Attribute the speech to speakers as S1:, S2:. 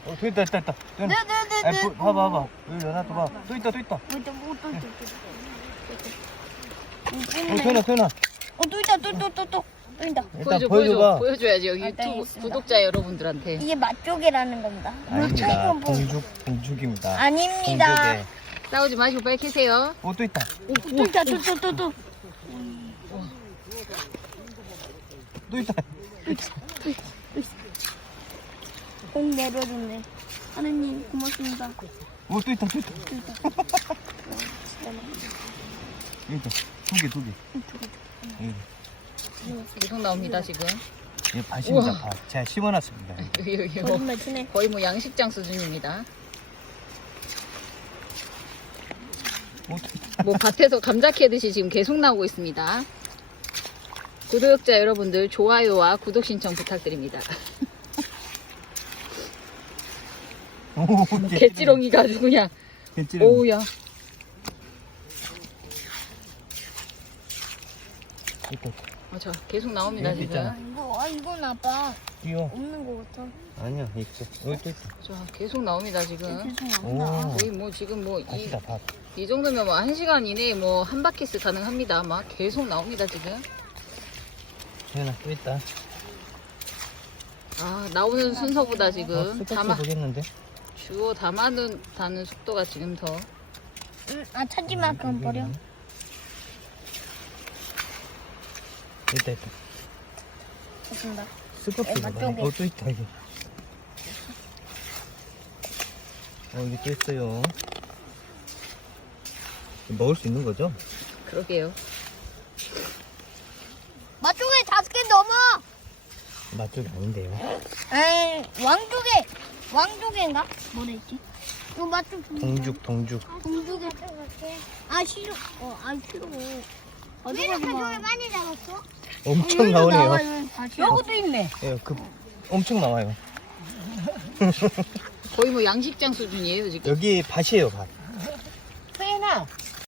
S1: 또 있다.
S2: 네.
S1: 봐봐. 여기 연아 또 봐. 또 있다.
S2: 또 있다.
S1: 태연아.
S2: 또 있다.
S1: 일단 보여줘봐.
S3: 보여줘야지 여기 유튜브
S2: 알겠습니다.
S3: 구독자 여러분들한테.
S2: 이게 맛조개라는 겁니다.
S1: 아닙니다.
S2: 뭐.
S1: 동죽입니다.
S2: 아닙니다.
S1: 동죽에.
S3: 싸우지 마시고 빨리 캐세요.
S1: 또 있다.
S2: 또 있다.
S1: 또 있다.
S2: 꼭 내려줬네. 하느님 고맙습니다.
S1: 또 있다. 여기 있다. 두 개. 여기.
S3: 계속 나옵니다 지금.
S1: 이게 밭입니다. 밭. 제가 심어놨습니다.
S3: 여기
S2: 거짓말 치네.
S3: 거의 뭐 양식장 수준입니다.
S1: 또 있다.
S3: 뭐 밭에서 감자 캐듯이 지금 계속 나오고 있습니다. 구독자 여러분들 좋아요와 구독 신청 부탁드립니다. 개찌렁이가 아주 그냥.
S1: 개찌렁이.
S3: 오우야.
S1: 있다.
S3: 자 계속 나옵니다
S1: 여기
S3: 지금.
S1: 있잖아.
S2: 이건 아빠
S1: 뛰어.
S2: 없는 거 같아.
S1: 아니야, 있어. 여기 또 있다.
S3: 자 계속 나옵니다 지금.
S1: 오.
S3: 거의 뭐 지금 뭐
S1: 밭이다, 밭.
S3: 이 정도면 뭐 1시간 이내에 뭐 한 바퀴스 가능합니다. 막 계속 나옵니다 지금.
S1: 태연아, 또 있다.
S3: 아 나오는 순서보다 지금
S1: 담아 보겠는데?
S3: 주워 담아다는 속도가 지금 더.
S2: 찾지 마. 그럼 버려.
S1: 있다.
S2: 좋습니다.
S1: 스커프 봐.
S2: 맛조개.
S1: 또 있다, 이게. 여기 또 있어요. 먹을 수 있는 거죠?
S3: 그러게요.
S2: 맛조개 5개 넘어.
S1: 맛쪽이 아닌데요.
S2: 에이, 왕조개인가? 뭐랬지? 이거 맛좀
S1: 동죽.
S2: 동죽에 싫어. 싫어. 왜 이렇게 조개 많이 잡았어?
S1: 엄청 나오네요.
S2: 여기도 있네.
S1: 예, 엄청 나와요.
S3: 거의 뭐 양식장 수준이에요 지금.
S1: 여기 밭이에요, 밭.
S4: 서연아,